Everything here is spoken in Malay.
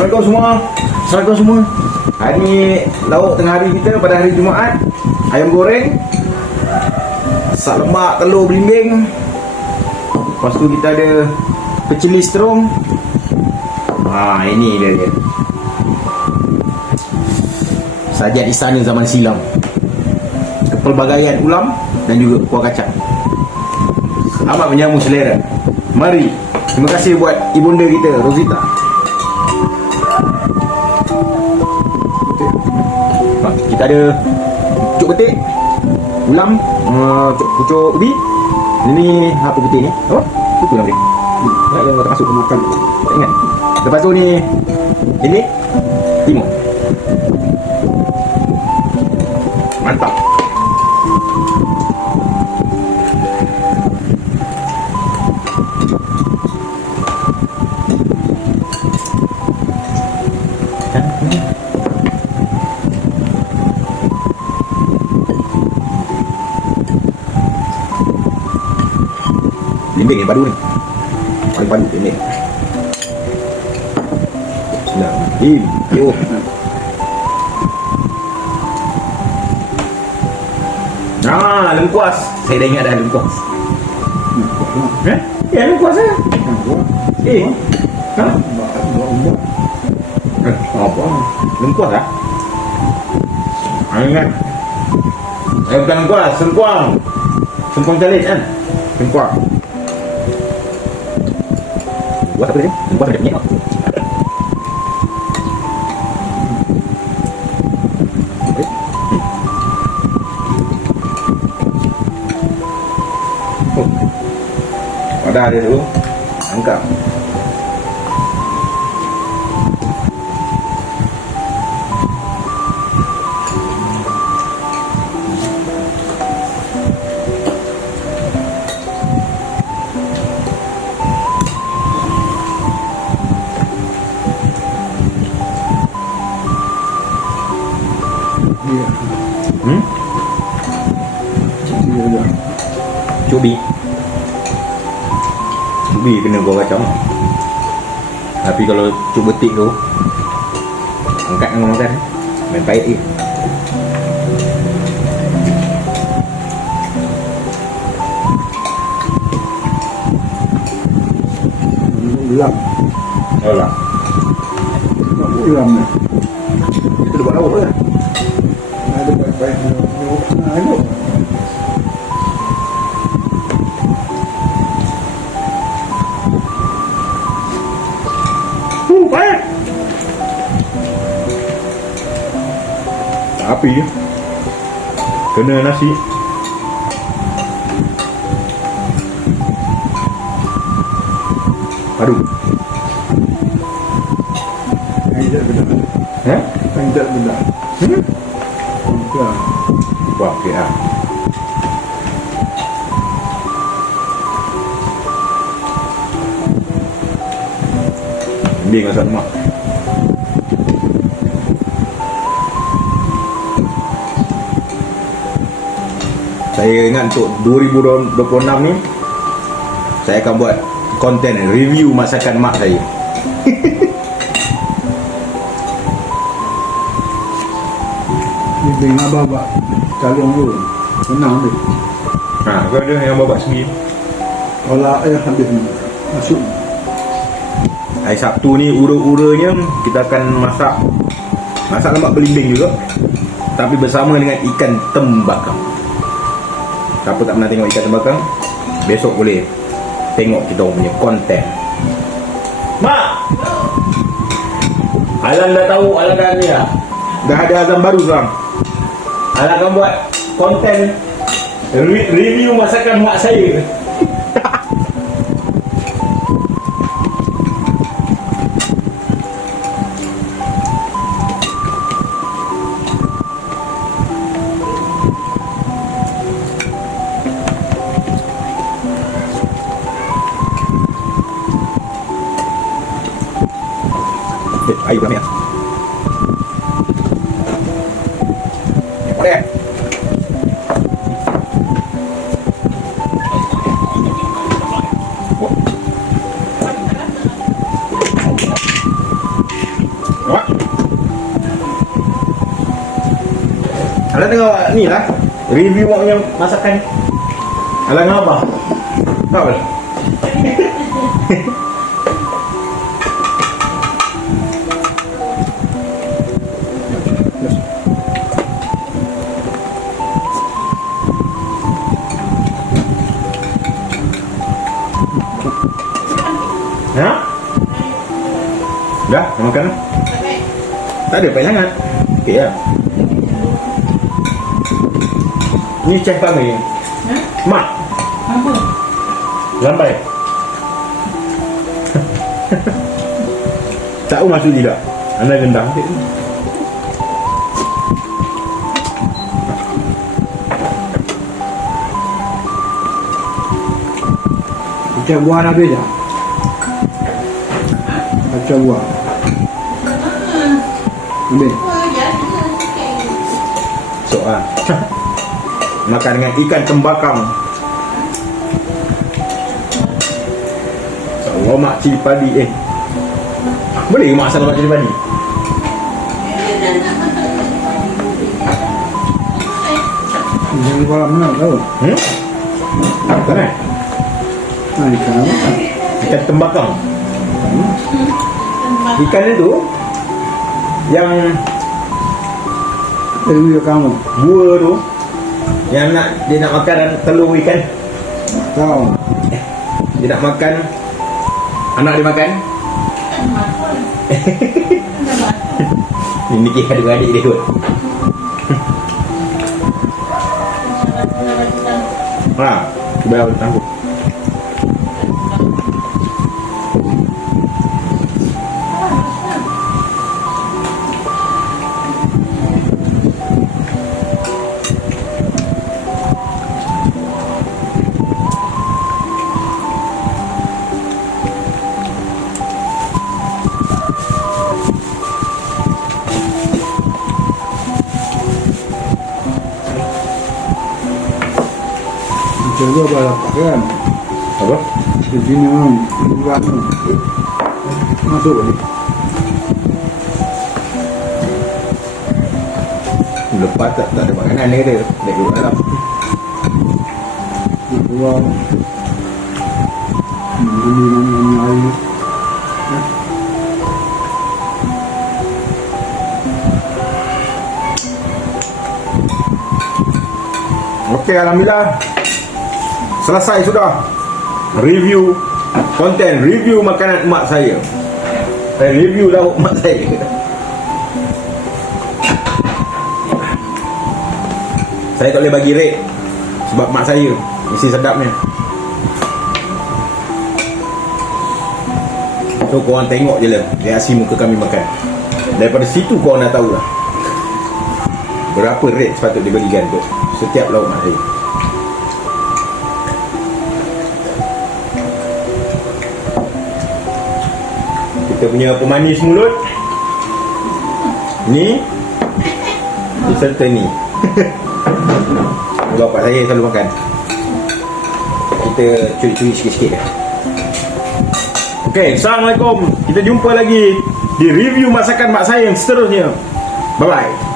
Assalamualaikum semua. Assalamualaikum semua. Hari ni lauk tengah hari kita pada hari Jumaat. Ayam goreng, sak lemak, telur belimbing. Lepas tu kita ada peceli strong. Ini dia. Sajian istana zaman silam. Kepelbagaian ulam dan juga kuah kacang. Amat menyambung selera. Mari. Terima kasih buat ibunda kita, Rosita. Kita ada pucuk betik, ulam, pucuk ubi. Ini apa betik ni? Apa? Pucuk ulam dia. Yang tak masuk ke makan. Tak ingat. Lepas tu ni ini timun. Mantap. Limbing yang padu ni. Paling padu limbing. Bismillahirrahmanirrahim. Lengkuas. Saya dah ingat dah lengkuas. Ya, lengkuas lah. Apa? Lengkuas lah. Ingat. Bukan lengkuas, sengkuang. Sengkuang calit kan? Sengkuang. Buat apa dia? Lengkuas ada minyak. Wadah dia tu. Angkat. Cubi kena buah kacang. Tapi kalau cuk betik tu angkat dengan makan main pahit je. Ulam. Ulam. Ulam ni. Kita buat lauk lah. Ada pahit-pahit. Ada. Pahit. Api kena nasi. Padu. Tidak benar. Tidak benar. Wah, okey ah. Biar masak lemak. Saya ingat untuk 2026 ni saya akan buat konten review masakan mak saya. Ni dengan babak calon tu. Senang dia. Kau ada yang babak sendiri. Kalau air habis masuk. Hari Sabtu ni ura-uranya kita akan masak lemak belimbing juga, tapi bersama dengan ikan tembakang. Siapa tak pernah tengok ikan tembakang, besok boleh tengok kita punya konten. Mak, Alan dah tahu, Alan dah ni lah. Dah ada azam baru sekarang. Alan akan buat konten review masakan mak saya. Ayo kami ya. Boleh. Ada tengok ni lah, review mak punya masakan. Alang apa? Tak boleh. Ha? Dah, nak makan lah. Tak ada, payah sangat. Okey lah. Ni chef kami. Mak. Apa? Lambai. Tak masuk tidak. Anda rendang sikit. Kacau buah habis dah. Kacau buah. Habis. Soal. Makan dengan ikan tembakang. Lemak cili padi. Boleh ke masak lemak cili padi? Jangan kolam mana tahu. Apa kan? Ikan apa? Ikan tembakang. Ikan itu yang Review kamu. buah tu, yang dia nak makan telur ikan. Tahu. Dia nak makan, anak dia makan. Ini kisah adik-adik dia kot. Ha, bayar tangguh. Coba balap kan. Apa? Di sini memang bukan masuk lagi. Lepas tak ada makanan dia kata. Dia keluar dalam. Keluar. Ini air. Okey, alhamdulillah. Selesai sudah review konten, review makanan mak saya. Review lauk mak saya. Saya tak boleh bagi rate sebab mak saya mesti sedapnya. So korang tengok je lah reaksi muka kami makan. Daripada situ korang dah tahulah berapa rate sepatut diberikan untuk setiap lauk mak saya. Kita punya pemanis mulut ni serta ni. Bapak saya selalu makan. Kita curi-curi sikit-sikit. Okey, Assalamualaikum. Kita jumpa lagi di review masakan mak saya yang seterusnya. Bye bye.